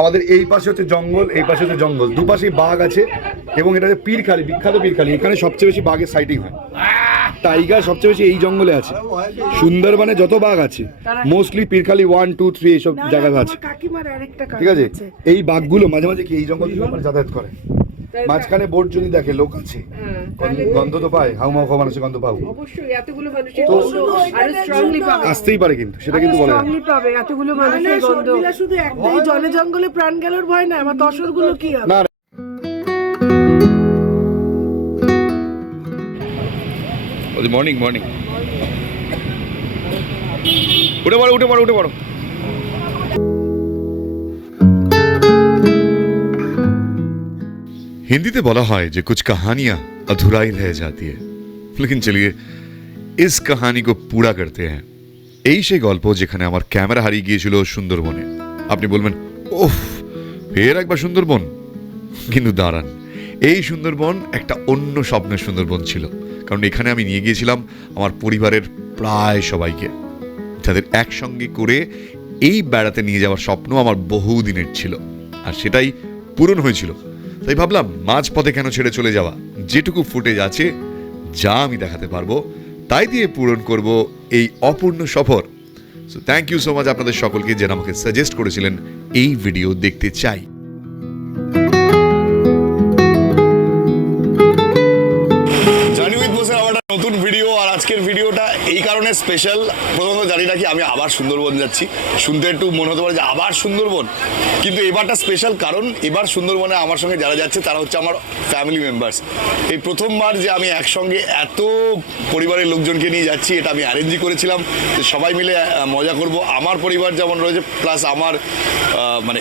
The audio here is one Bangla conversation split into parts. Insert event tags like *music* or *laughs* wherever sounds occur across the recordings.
আমাদের এই পাশে হচ্ছে জঙ্গল এই পাশে হচ্ছে জঙ্গল। দুপাশে বাঘ আছে এবং এটা হচ্ছে পীরখালি বিখ্যাত পীরখালি এখানে সবচেয়ে বেশি বাঘের সাইটিং হয়। টাইগার সবচেয়ে বেশি এই জঙ্গলে আছে। সুন্দরবনে যত বাঘ আছে mostly Pirkhali one two three এইসব জায়গা আছে। ঠিক আছে। এই বাঘগুলো মাঝে মাঝে কি এই জঙ্গল যাতায়াত করে? মাঝখানে বোট যদি দেখে লোক আছে। গন্ধ- গন্ধ তো পায় হাউ মাউ খাওয়া মানুষের গন্ধ পাবো। অবশ্যই এতগুলো মানুষের গন্ধ আরও স্ট্রংলি পাবে। আসতেই পারে কিন্তু সেটা কিন্তু বলে স্ট্রংলি পাবে এতগুলো মানুষের গন্ধ। শুধু একটাই জলে জঙ্গলে প্রাণ গেলের ভয় না আমার দশরগুলো কি হবে? না মর্নিং মর্নিং উঠে পড়ো উঠে পড়ো উঠে পড়ো। हिंदी बोला है जो कुछ कहानियां अधूराई रह जाती है लेकिन चलिए इस कहानी को पूरा करते हैं এই সেই গল্প যেখানে আমার ক্যামেরা হারিয়ে গিয়েছিল সুন্দরবনে আপনি বলবেন ওফ ফের একবার সুন্দরবন কিন্তু দাঁড়ান এই সুন্দরবন একটা অন্য স্বপ্নের সুন্দরবন ছিল কারণ এখানে আমি নিয়ে গিয়েছিলাম আমার পরিবারের প্রায় সবাইকে যাদের একসঙ্গে করে এই বেড়াতে নিয়ে যাওয়ার স্বপ্ন আমার বহু দিনের ছিল আর সেটাই পূরণ হয়েছিল তাই ভাবলাম মাঝপথে কেন ছেড়ে চলে যাওয়া? যেটুকু ফুটেজ আছে, যা আমি দেখাতে পারব, তাই দিয়ে পূরণ করব এই অপূর্ণ সফর। So thank you so much আপনাদের সকলকে যারা আমাকে সাজেস্ট করেছিলেন এই ভিডিও দেখতে চাই। নতুন ভিডিও আজকের ভিডিওটা এই কারণে স্পেশাল প্রথমত জানি কি আমি আবার সুন্দরবন যাচ্ছি। শুনতে একটু মনে হতে পারে যে আবার সুন্দরবন। কিন্তু এবারটা স্পেশাল কারণ এবার সুন্দরবনে আমার সঙ্গে যারা যাচ্ছে তারা হচ্ছে আমার ফ্যামিলি মেম্বার্স এই প্রথমবার যে আমি একসঙ্গে এত পরিবারের লোকজনকে নিয়ে যাচ্ছি, এটা আমি অ্যারেঞ্জই করেছিলাম। যে সবাই মিলে মজা করব। আমার পরিবার যেমন রয়েছে প্লাস আমার মানে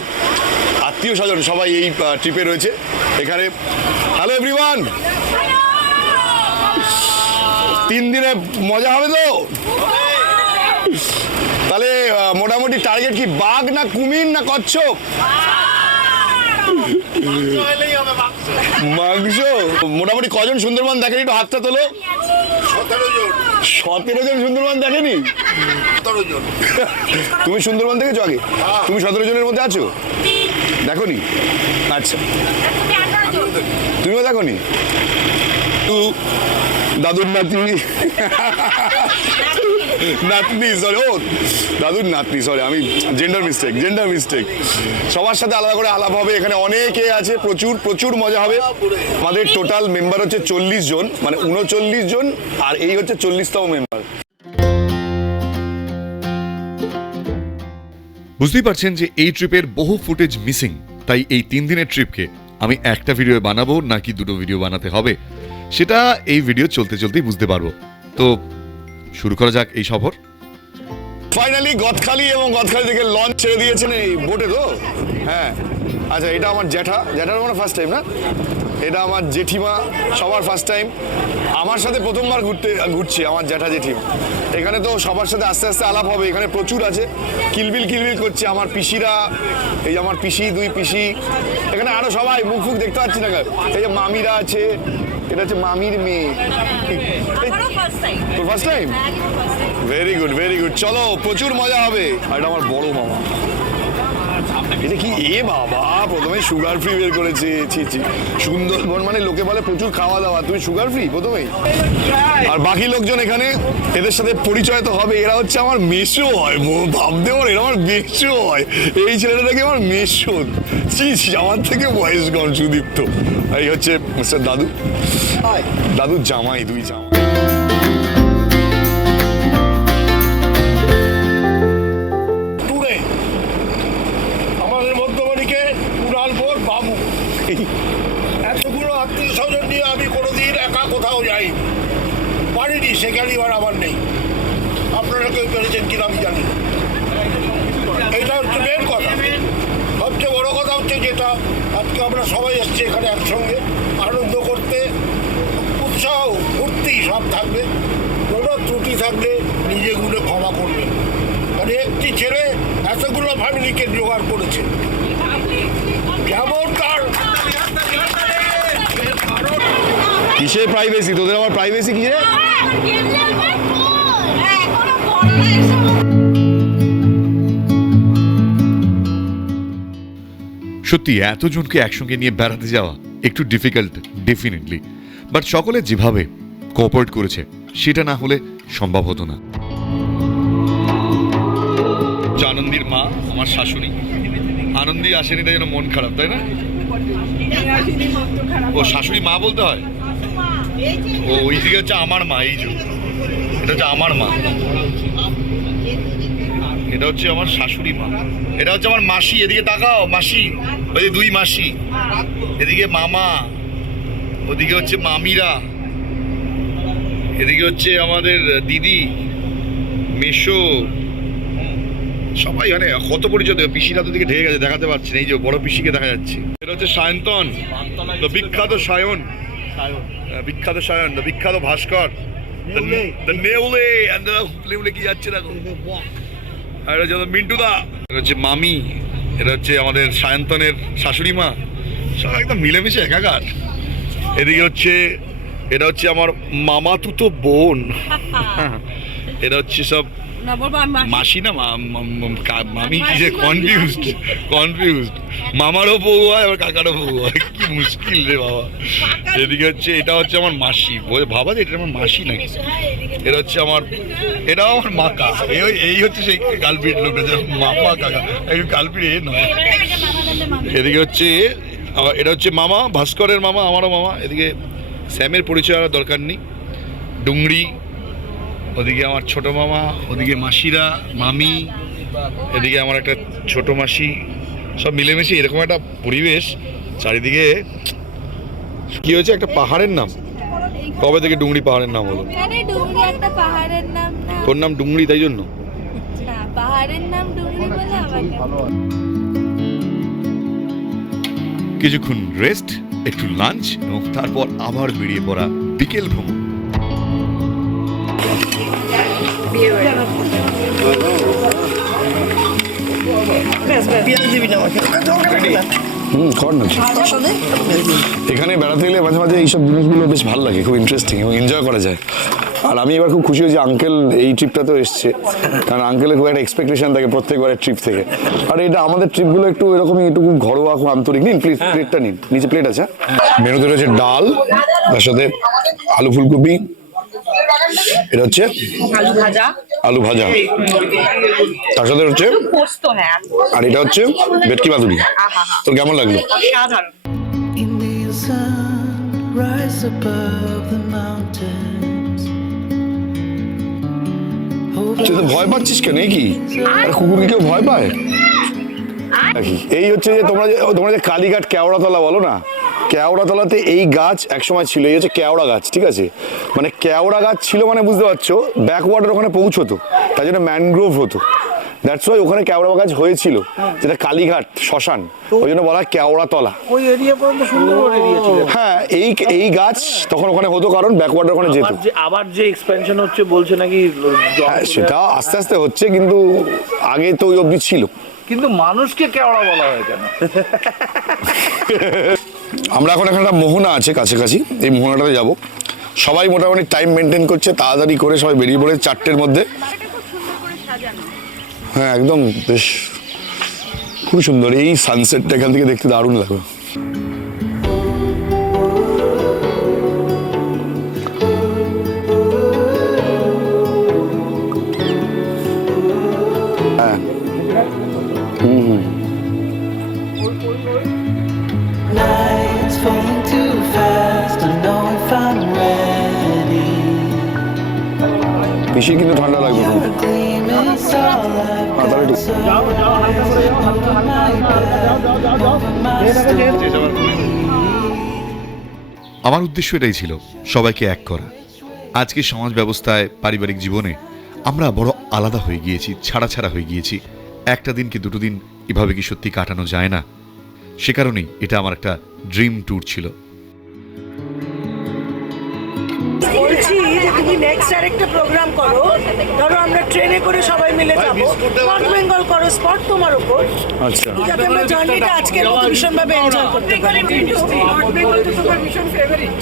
আত্মীয় স্বজন সবাই এই ট্রিপে রয়েছে। এখানে হ্যালো এভরিওয়ান তিন দিনে মজা হবে তো? তাহলে মোটামুটি টার্গেট কি বাঘ না কুমির না কচ্ছপ? মাংস? মোটামুটি কজন সুন্দরবন দেখেনি? একটু হাতটা তোলো। সতেরো জন। সুন্দরবন দেখেনি? তুমি সুন্দরবন দেখেছ আগে? তুমি সতেরো জনের মধ্যে আছো? দেখোনি? আচ্ছা। তুমিও দেখোনি? তু দাদুর নাতনি নাতনি সরি ও, দাদুর নাতনি সরি আমি জেন্ডার মিস্টেক জেন্ডার মিস্টেক সবার সাথে আলাদা করে আলাপ হবে, এখানে অনেকে আছে, প্রচুর প্রচুর মজা হবে। আমাদের টোটাল মেম্বার হচ্ছে চল্লিশ জন মানে উনচল্লিশ জন, আর এই হচ্ছে চল্লিশতম মেম্বার বুঝতেই পারছেন যে এই ট্রিপের বহু ফুটেজ মিসিং তাই এই তিন দিনের ট্রিপকে আমি একটা ভিডিও বানাবো, নাকি দুটো ভিডিও বানাতে হবে? সেটা এই ভিডিও চলতে চলতেই বুঝতে পারব। তো শুরু করা যাক এই সফর। ফাইনালি গদখালি এবং গদখালি থেকে লঞ্চ ছেড়ে দিয়েছেন এই বোটে তো? হ্যাঁ। আচ্ছা এটা আমার জ্যাঠা। জ্যাঠার মানে ফার্স্ট টাইম না? এটা আমার জেঠিমা, সবার ফার্স্ট টাইম আমার সাথে প্রথমবার ঘুরতে, ঘুরছি, আমার জ্যাঠা জেঠিমা। এখানে তো সবার সাথে আস্তে আস্তে আলাপ হবে, এখানে প্রচুর আছে। কিলবিল কিলবিল করছে আমার পিসিরা, এই আমার পিসি, দুই পিসি। এখানে আরও সবাই মুখ ফুক দেখতে পাচ্ছি না এই যে মামিরা আছে এটা হচ্ছে মামির মেয়ে। তোর first time very good very good চলো প্রচুর মজা হবে। আর এটা আমার বড় মামা। এটা কি? এ বাবা প্রথমে সুগার ফ্রি বের করেছে। ছি ছি। সুন্দরবন মানে লোকে বলে প্রচুর খাওয়া দাওয়া তুমি সুগার ফ্রি প্রথমেই? আর বাকি লোকজন এখানে এদের সাথে পরিচয় তো হবে। এরা হচ্ছে আমার মেসো হয় ভাবতে পারো এরা আমার মেসো হয়। এই ছেলেটা থেকে আমার মেসো ছি ছি আমার থেকে বয়স কম সুদীপ্ত। এই হচ্ছে মিস্টার দাদু। দাদুর জামাই দুই জামাই। আমরা সবাই এসছি এখানে একসঙ্গে। আনন্দ করতে উৎসাহ ফুর্তি সব থাকবে। কোনো ত্রুটি থাকলে নিজেগুলো ক্ষমা করবে মানে একটি ছেলে এতগুলো ফ্যামিলিকে জোগাড় করেছে। যেমন তার কিসের প্রাইভেসি তোদের আমার প্রাইভেসি কি রে? সত্যি, এতজনকে একসঙ্গে নিয়ে বেড়াতে যাওয়া একটু ডিফিকাল্ট ডেফিনেটলি বাট সকলে যেভাবে কোঅপারেট করেছে, সেটা না হলে সম্ভব হতো না। আনন্দির মা, আমার শাশুড়ি। আনন্দি আসেনি, তাই জন্য মন খারাপ, তাই না? ও, শাশুড়ি মা বলতে হয়? ও, ওই দিকে হচ্ছে আমার মা, এই যে। এটা হচ্ছে আমার মা। এটা হচ্ছে আমার শাশুড়ি মা। এটা হচ্ছে আমার মাসি এদিকে তাকাও মাসি ওই যে দুই মাসি। এদিকে মামা ওদিকে হচ্ছে মামিরা। এদিকে হচ্ছে আমাদের দিদি মেশো। সবাই মানে কত পরিচয় দেবে পিসিরা তো দিকে ঢেকে গেছে দেখাতে পারছি না এই যে বড় পিসিকে দেখা যাচ্ছে। এটা হচ্ছে সায়ন্তন তো বিখ্যাত সায়ন। বিখ্যাত সায়ন বিখ্যাত ভাস্কর। দ্য নেউলে কি যাচ্ছে দেখো। আর এটা হচ্ছে মিন্টু দা এটা হচ্ছে মামি। এটা হচ্ছে আমাদের সায়ন্তনের শাশুড়ি মা সব একদম মিলেমিশে একাকার। এদিকে হচ্ছে এটা হচ্ছে আমার মামাতুতো বোন। *laughs* এটা হচ্ছে সব না বলব আমি মাসি। না মামি কি যে কনফিউজড কনফিউজড মামারও বউ হয় আবার কাকারও বউ হয়। কি মুশকিল রে বাবা। এদিকে হচ্ছে এটা হচ্ছে আমার মাসি। ভাবা এটা আমার মাসি নাকি? এটা হচ্ছে আমার এটাও আমার মাকা। এই এই হচ্ছে সেই কালপিট লোকটা যে মামা কাকা। এই কালপিট এ নয়। এদিকে হচ্ছে এটা হচ্ছে মামা ভাস্করের মামা আমারও মামা। এদিকে স্যামের পরিচয় আর দরকার নেই। ডুংরি ওদিকে আমার ছোট মামা ওদিকে মাসিরা মামি এদিকে আমার একটা ছোট মাসি সব মিলেমিশে এরকম একটা পরিবেশ চারিদিকে। কি হয়েছে? একটা পাহাড়ের নাম। কবে থেকে ডুংরি পাহাড়ের নাম হলো? নাম তোর নাম ডুংরি তাই জন্য? পাহাড়ের নাম ডুংরি বলে আমার কিছুক্ষণ রেস্ট একটু লাঞ্চ এবং তারপর আবার বেরিয়ে পড়া বিকেল ভ্রমণ। হুম কর না। এখানে বেড়াতে গেলে মাঝে মাঝে এইসব জিনিসগুলো বেশ ভালো লাগে খুব ইন্টারেস্টিং এবং এনজয় করা যায়। আর আমি এবার খুব খুশি হয়েছি আঙ্কেল এই ট্রিপটা তো এসছে। কারণ আঙ্কেলের খুব একটা এক্সপেকটেশন থাকে প্রত্যেকবারের ট্রিপ থেকে। আর এটা আমাদের ট্রিপগুলো একটু এরকমই একটু খুব ঘরোয়া খুব আন্তরিক। নিন প্লিজ প্লেটটা নিন। নিচে প্লেট আছে। মেনুতে রয়েছে ডাল তার সাথে আলু ফুলকপি এটা হচ্ছে? আলু ভাজা। আলু ভাজা। তার সাথে হচ্ছে? পোস্ত হ্যাঁ। আর এটা হচ্ছে ভেটকি বাদুরি তোর কেমন লাগল? rise above the mountains. ভয় পাচ্ছিস কেন কি? আর কুকুরকে কেউ ভয় পায়? নাকি এই হচ্ছে যে তোমরা যে তোমরা যে কালীঘাট কেওড়াতলা বলো না? কেওড়াতলাতে এই গাছ একসময় ছিল এই হচ্ছে কেওড়া গাছ ঠিক আছে? মানে কেওড়া গাছ ছিল মানে বুঝতে পারছ ব্যাকওয়াটার ওখানে পৌঁছতো তাই জন্য ম্যানগ্রোভ হতো। দ্যাটস ওয়াই ওখানে কেওড়া গাছ হয়েছিল যেটা কালীঘাট শ্মশান ওই জন্য বলা হয় কেওড়াতলা ওই এরিয়া পর্যন্ত সুন্দরবন এরিয়া ছিল। হ্যাঁ এই এই গাছ তখন ওখানে হতো কারণ ব্যাকওয়াটার ওখানে যেত। আবার যে আবার যে এক্সপেনশন হচ্ছে বলছে নাকি হ্যাঁ সেটা আস্তে আস্তে হচ্ছে কিন্তু আগে তো ওই অবধি ছিল। কিন্তু মানুষকে কেওড়া বলা হয় কেন? *laughs* আমরা এখন এখানে একটা মোহনা আছে কাছাকাছি এই মোহনাটাতে যাব। সবাই মোটামুটি টাইম মেনটেন করছে তাড়াতাড়ি করে সবাই বেরিয়ে পড়ে চারটের মধ্যে। হ্যাঁ একদম বেশ খুব সুন্দর। এই সানসেটটা এখান থেকে দেখতে দারুণ লাগবে। বেশি কিন্তু ঠান্ডা লাগবে হ্যাঁ. আমার উদ্দেশ্য এটাই ছিল, সবাইকে এক করা। আজকে সমাজ ব্যবস্থায়, পারিবারিক জীবনে আমরা বড় আলাদা হয়ে গিয়েছি, ছাড়া ছাড়া হয়ে গিয়েছি। একটা দিন কি দুটো দিন এভাবে কি সত্যি কাটানো যায় না? সে কারণেই এটা আমার একটা ড্রিম ট্যুর ছিল। আর একটা প্রোগ্রাম করো। ধরো আমরা ট্রেনে করে সবাই মিলে যাব। নর্থ বেঙ্গল করো স্পট তোমার উপর। আচ্ছা। যাতে আমরা জার্নিটা আজকের মতো ভীষণভাবে এনজয় করতে পারি। নর্থ বেঙ্গল তো তোমার ভীষণ ফেভারিট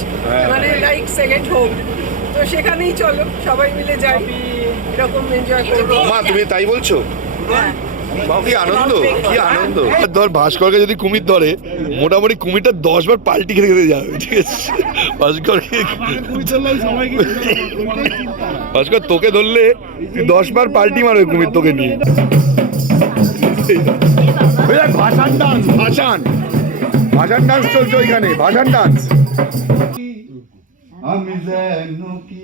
মানে লাইক সেকেন্ড হোম তো সেখানেই চলো সবাই মিলে যাই। এরকম এনজয় করব। মা তুমি তাই বলছো? কি আনন্দ কি আনন্দ। ধর ভাস্করকে যদি কুমির ধরে মোটামুটি কুমিরটা দশ বার পাল্টি খেতে খেতে যাবে ঠিক আছে? ভাস্করকে ভাস্কর তোকে ধরলে তুই দশ বার পাল্টি মারবে কুমির তোকে নিয়ে। ভাসান ডান্স ভাসান। ভাসান ডান্স চলছে ওইখানে ভাসান ডান্স আমি যেন কি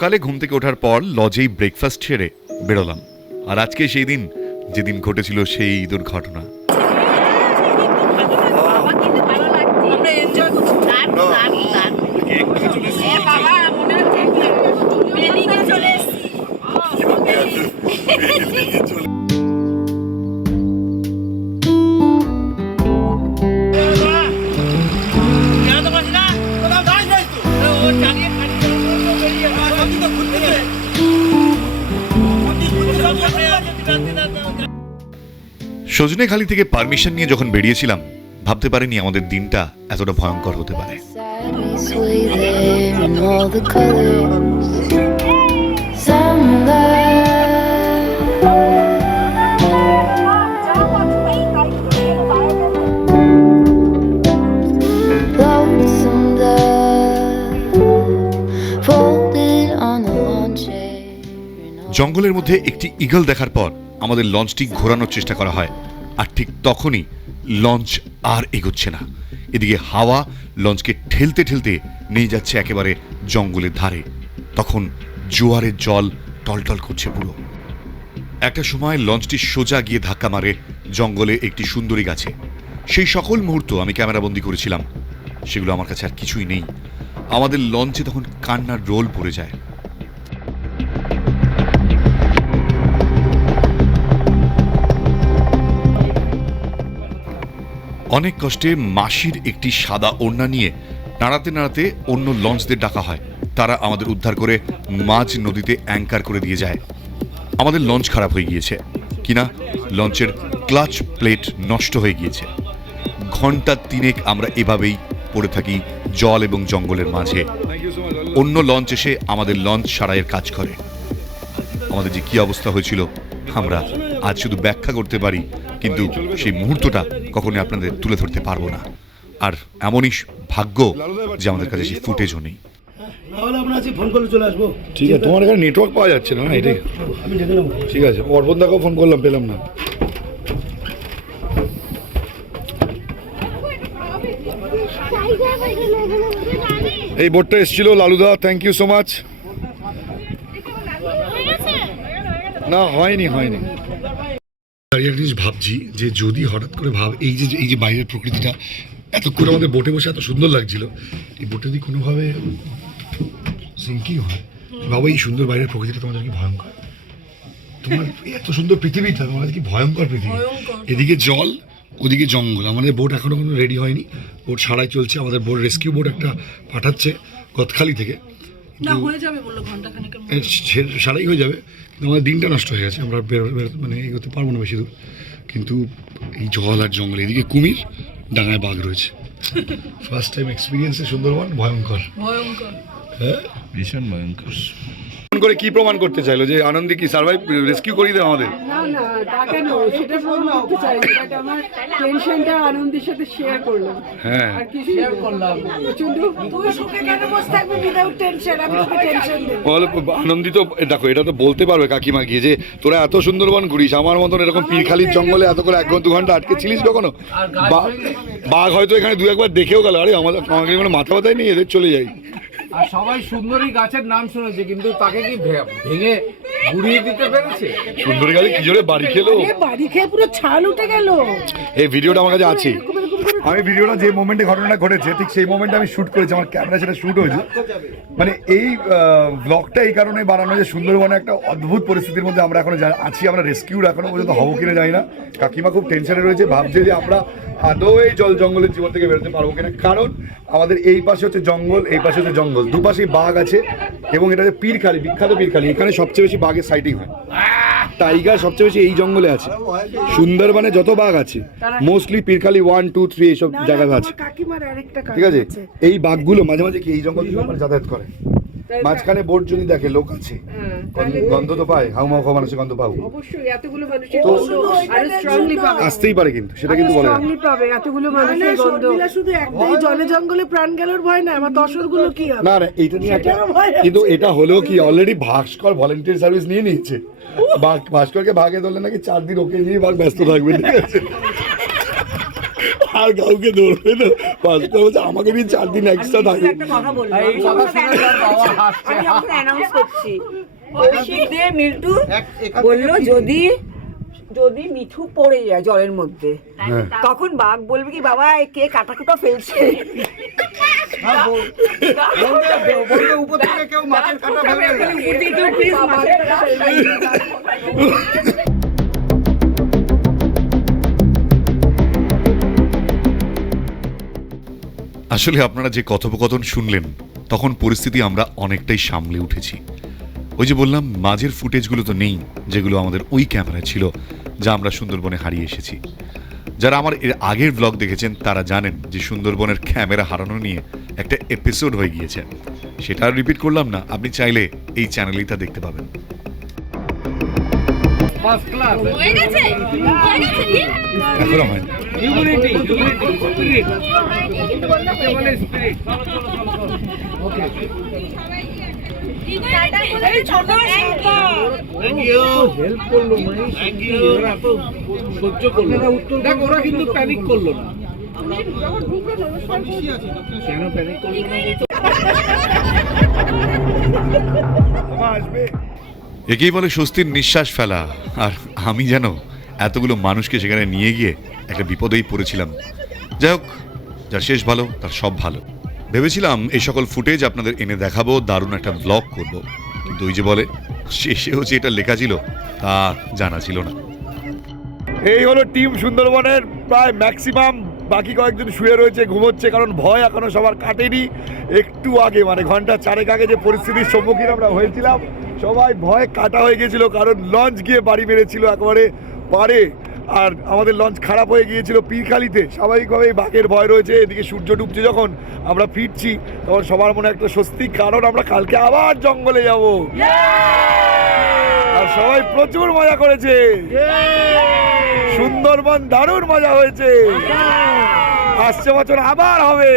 সকালে ঘুম থেকে ওঠার পর লজেই ব্রেকফাস্ট সেরে বেরোলাম। আর আজকে সেই দিন, যেদিন ঘটেছিল সেই দুর্ঘটনা। সজনেখালি থেকে পারমিশন নিয়ে যখন বেরিয়েছিলাম, ভাবতে পারিনি আমাদের দিনটা এতটা ভয়ঙ্কর হতে পারে. জঙ্গলের মধ্যে একটি ইগল দেখার পর আমাদের লঞ্চটি ঘোরানোর চেষ্টা করা হয় আর ঠিক তখনই লঞ্চ আর এগোচ্ছে না। এদিকে হাওয়া লঞ্চকে ঠেলতে ঠেলতে নিয়ে যাচ্ছে একেবারে জঙ্গলের ধারে। তখন জোয়ারের জল টলটল করছে পুরো। একটা সময় লঞ্চটি সোজা গিয়ে ধাক্কা মারে জঙ্গলে একটি সুন্দরী গাছে। সেই সকল মুহূর্ত আমি ক্যামেরাবন্দি করেছিলাম। সেগুলো আমার কাছে আর কিছুই নেই। আমাদের লঞ্চে তখন কান্নার রোল পড়ে যায়। অনেক কষ্টে মাসির একটি সাদা ওড়না নিয়ে নাড়াতে নাড়াতে অন্য লঞ্চদের ডাকা হয়। তারা আমাদের উদ্ধার করে মাঝ নদীতে অ্যাঙ্কার করে দিয়ে যায়। আমাদের লঞ্চ খারাপ হয়ে গিয়েছে। কিনা লঞ্চের ক্লাচ প্লেট নষ্ট হয়ে গিয়েছে। ঘণ্টা তিনেক আমরা এভাবেই পড়ে থাকি জল এবং জঙ্গলের মাঝে। অন্য লঞ্চ এসে আমাদের লঞ্চ সারাইয়ের কাজ করে। আমাদের যে কি অবস্থা হয়েছিল, আমরা আজ শুধু ব্যাখ্যা করতে পারি কিন্তু সেই মুহূর্তটা কখনোই আপনাদের তুলে ধরতে পারব না। আর এমনই ভাগ্য যে আমাদের কাছে সেই ফুটেজও নেই। তাহলে আমরা আজকে ফোন করলে চলে আসব। ঠিক আছে তোমার এখানে নেটওয়ার্ক পাওয়া যাচ্ছে না না এটাই। আমি দেখে নেব। ঠিক আছে অর্পণ দাকেও ফোন করলাম পেলাম না। এই বোটটা এসেছিল লালুদা থ্যাংক ইউ সো মাচ না হয়নি হয়নি। দাঁড়িয়ে একটা জিনিস ভাবছি যে যদি হঠাৎ করে ভাব এই যে এই যে বাইরের প্রকৃতিটা এতক্ষণ আমাদের বোটে বসে এত সুন্দর লাগছিল এই বোটে যদি কোনোভাবে সিঙ্কিং হয় বাবা এই সুন্দর বাইরের প্রকৃতিটা তোমাদের কি ভয়ঙ্কর। তোমার এত সুন্দর পৃথিবীটা তোমাদের কি ভয়ঙ্কর পৃথিবী? এদিকে জল ওদিকে জঙ্গল। আমাদের বোট এখনও কোনো রেডি হয়নি। বোট সারাই চলছে আমাদের বোট রেস্কিউ বোট একটা পাঠাচ্ছে গতখালি থেকে। না হয়ে যাবে বলল ঘণ্টা খানেকের সারাই হয়ে যাবে। কিন্তু আমাদের দিনটা নষ্ট হয়ে গেছে আমরা বেরো- বেরো- মানে এগোতে পারব না বেশি দূর। কিন্তু এই জল আর জঙ্গল এদিকে কুমির ডাঙায় বাঘ রয়েছে। ফার্স্ট টাইম এক্সপিরিয়েন্সে সুন্দরবন ভয়ঙ্কর। ভয়ঙ্কর। হ্যাঁ? ফোন করে কি প্রমাণ করতে চাইলো? যে আনন্দে কি সার্ভাইভ রেস্কিউ করিয়ে দেবে আমাদের? না না তা কেন? সেটা প্রমাণ করতে চাই বাট আমার টেনশনটা আনন্দের সাথে শেয়ার করলাম। হ্যাঁ। আর কি শেয়ার করলাম। প্রচণ্ড তুই সুখে কেন বসে থাকবি উইদাউট টেনশন আমি তোকে টেনশন দেবো। বলে আনন্দিত দেখো এটা তো বলতে পারবে কাকিমা গিয়ে যে তোরা এত সুন্দরবন ঘুরিস আমার মতন এরকম পীরখালির জঙ্গলে এত করে এক ঘণ্টা দু ঘণ্টা আটকে ছিলিস কখনো? বাঘ হয়তো এখানে দু একবার দেখেও গেল আরে আমাদের আমাকে কোনো মাথা ব্যথাই নেই এদের চলে যাই। আর সবাই সুন্দরী গাছের নাম শুনেছে কিন্তু তাকে কি ভেঙে গুড়িয়ে দিতে পেরেছে? সুন্দরী গাড়ি কি জোরে বাড়ি খেলো? বাড়ি খেয়ে পুরো ছাল উঠে গেল। এই ভিডিওটা আমার কাছে আছে। আমি ভিডিওটা যে মোমেন্টে ঘটনাটা ঘটেছে ঠিক সেই মোমেন্টে আমি শ্যুট করেছি আমার ক্যামেরা সেটা শ্যুট হয়েছে। মানে এই ব্লগটা এই কারণে বানানো যে সুন্দরবনে একটা অদ্ভুত পরিস্থিতির মধ্যে আমরা এখনও আছি আমরা রেস্কিউড এখনও পর্যন্ত হব কিনা জানি না। কাকিমা খুব টেনশনে রয়েছে ভাবছে যে আমরা আদৌ এই জল জঙ্গলের জীবন থেকে বেরোতে পারব কিনা। কারণ আমাদের এই পাশে হচ্ছে জঙ্গল এই পাশে হচ্ছে জঙ্গল। দুপাশেই বাঘ আছে এবং এটা হচ্ছে পীরখালি বিখ্যাত পীরখালি এখানে সবচেয়ে বেশি বাঘের সাইটিং হয়। টাইগার সবচেয়ে বেশি এই জঙ্গলে আছে। সুন্দরবনে যত বাঘ আছে mostly Pirkhali one two three এইসব জায়গায় আছে। তোমার কাকিমার আরেকটা ঠিক আছে? এই বাঘগুলো মাঝে মাঝে কি এই জঙ্গল যাতায়াত করে? মাঝখানে বোর্ড যদি দেখে লোক আছে। গন্ধ- গন্ধ তো পায়। হাউ মাউ খাওয়া মানুষের গন্ধ পাবো। অবশ্যই এতগুলো মানুষের গন্ধ আরও স্ট্রংলি পাবে। আসতেই পারে কিন্তু সেটা কিন্তু বলে না। স্ট্রংলি পাবে এতগুলো না, না, মানুষের গন্ধ। শুধু একটাই জলে জঙ্গলে প্রাণ গেলোর ভয় না আমার দশরগুলো কি হবে? না না এইটা নিয়ে একটা। কিন্তু এটা হলেও কি অলরেডি ভাস্কর ভলেন্টিয়ার সার্ভিস নিয়ে নিচ্ছে। বাঘ- ভাস্করকে ভাগে ধরলে নাকি চার দিন ওকে নিয়ে বাঘ ব্যস্ত থাকবে ঠিক আছে? আর কাউকে ধরবে না। বলছে আমাকে নিয়ে চার দিন এক্সট্রা থাকবে। একটা কথা বলব। এই কথা শুনে তার বাবা হাসছে। আমি এখন অ্যানাউন্স করছি কৌশিক দে মিল্টু বলল যদি যদি মিঠু পড়ে যায় জলের মধ্যে হ্যাঁ। তখন বাঘ বলবে কি বাবা কে কাটা কুটা ফেলছে থেকে কেউ মাছের কাঁটা ফেলবে আসলে আপনারা যে কথোপকথন শুনলেন, তখন পরিস্থিতি আমরা অনেকটাই সামলে উঠেছি। ওই যে বললাম, মাঝের ফুটেজগুলো তো নেই, যেগুলো আমাদের ওই ক্যামেরায় ছিল, যা আমরা সুন্দরবনে হারিয়ে এসেছি। যারা আমার এর আগের ব্লগ দেখেছেন, তারা জানেন যে সুন্দরবনের ক্যামেরা হারানো নিয়ে একটা এপিসোড হয়ে গিয়েছে। সেটা আর রিপিট করলাম না, আপনি চাইলে এই চ্যানেলেই তা দেখতে পাবেন। ফার্স্ট ক্লাস হয়ে গেছে? হয়ে গেছে ঠিক এখনও হয়নি। ইউনিটি ইউনিটি স্পিরিট হয়ে ওকে ওরা কিন্তু প্যানিক করল না। কেন প্যানিক করল? আসবে। একেই বলে স্বস্তির নিঃশ্বাস ফেলা। আর আমি যেন এতগুলো মানুষকে সেখানে নিয়ে গিয়ে একটা বিপদেই পড়েছিলাম। যাই হোক, যার শেষ ভালো, তার সব ভালো। ভেবেছিলাম এই সকল ফুটেজ আপনাদের এনে দেখাবো, দারুণ একটা ব্লগ করব। কিন্তু ওই যে বলে শেষেও যে এটা লেখা ছিল, তা জানা ছিল না। এই হলো টিম সুন্দরবনের প্রায় ম্যাক্সিমাম বাকি কয়েকজন শুয়ে রয়েছে ঘুমোচ্ছে কারণ ভয় এখনও সবার কাটেনি। একটু আগে মানে ঘণ্টা চারেক আগে যে পরিস্থিতির সম্মুখীন আমরা হয়েছিলাম সবাই ভয় কাটা হয়ে গিয়েছিল কারণ লঞ্চ গিয়ে বাড়ি মেরেছিল একেবারে পারে আর আমাদের লঞ্চ খারাপ হয়ে গিয়েছিল পীরখালিতে। স্বাভাবিকভাবেই বাঘের ভয় রয়েছে এদিকে সূর্য ডুবছে যখন আমরা ফিরছি তখন সবার মনে একটা স্বস্তি কারণ আমরা কালকে আবার জঙ্গলে যাব। আর সবাই প্রচুর মজা করেছে। সুন্দরবন দারুণ মজা হয়েছে। আসছে বছর আবার হবে।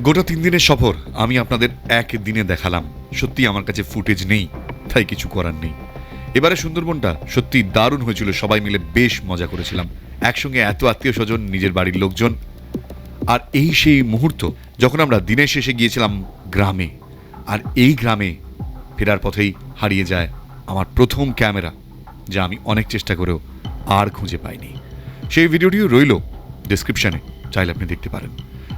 গোটা তিন দিনের সফর আমি আপনাদের এক দিনে দেখালাম। সত্যি আমার কাছে ফুটেজ নেই, তাই কিছু করার নেই। এবারে সুন্দরবনটা সত্যি দারুণ হয়েছিল, সবাই মিলে বেশ মজা করেছিলাম। একসঙ্গে এত আত্মীয় স্বজন নিজের বাড়ির লোকজন। আর এই সেই মুহূর্ত, যখন আমরা দিনের শেষে গিয়েছিলাম গ্রামে, আর এই গ্রামে ফেরার পথেই হারিয়ে যায় আমার প্রথম ক্যামেরা, যা আমি অনেক চেষ্টা করেও আর খুঁজে পাইনি। সেই ভিডিওটিও রইল ডিসক্রিপশানে চাইলে আপনি দেখতে পারেন।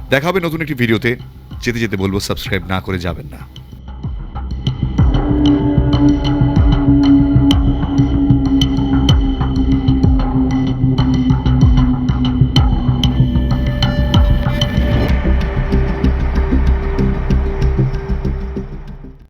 দেখা হবে নতুন একটি ভিডিওতে। যেতে যেতে বলব সাবস্ক্রাইব না করে যাবেন না।